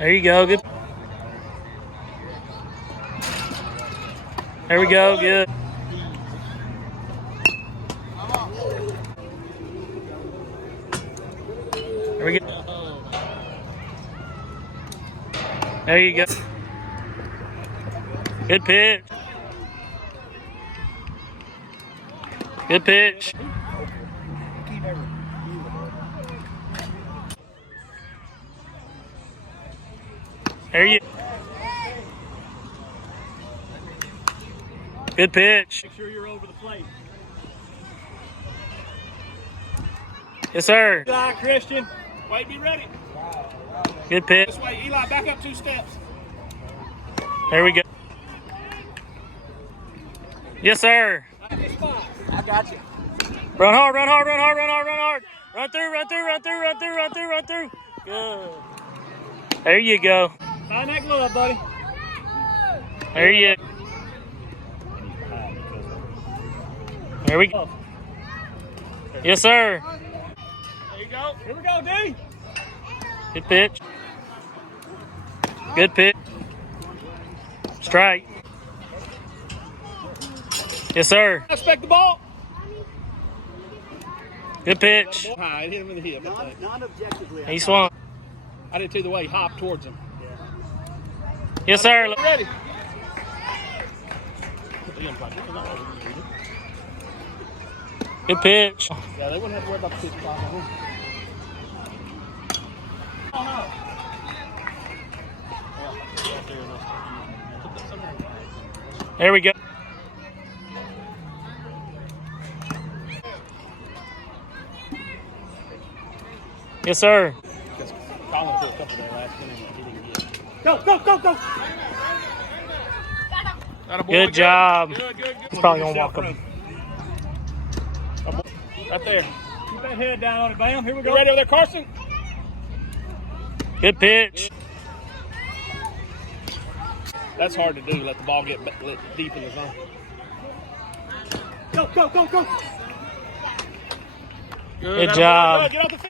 There you go. Good. There we go. Good. There we go. There you go. Good pitch. Good pitch. There you. Good pitch. Make sure you're over the plate. Yes, sir. Eli, Christian, wait, be ready. Good pitch. This way, Eli, back up 2 steps. There we go. Yes, sir. I got you. Run hard, run hard, run hard, run hard, run hard. Run through, run through, run through, run through, run through, run through. Good. There you go. Find that glove, buddy. There you go. There we go. Yes, sir. There you go. Here we go, D. Good pitch. Good pitch. Strike. Yes, sir. Expect the ball. Good pitch. High, hit him in the hip. Non-objectively. He swung. I did too, the way he hopped towards him. Yes, sir. Ready. Good pitch. Yeah, they wouldn't have to worry about the 55. Oh, no. There we go. Yes, sir. Colin took a couple there last minute. He didn't get it. Go. Good job. Good. He's probably going to walk him. Right there. Keep that head down on it, Bam. Here we go. You ready over there, Carson? Good pitch. That's hard to do. Let the ball get deep in the zone. Go. Good job. Get off the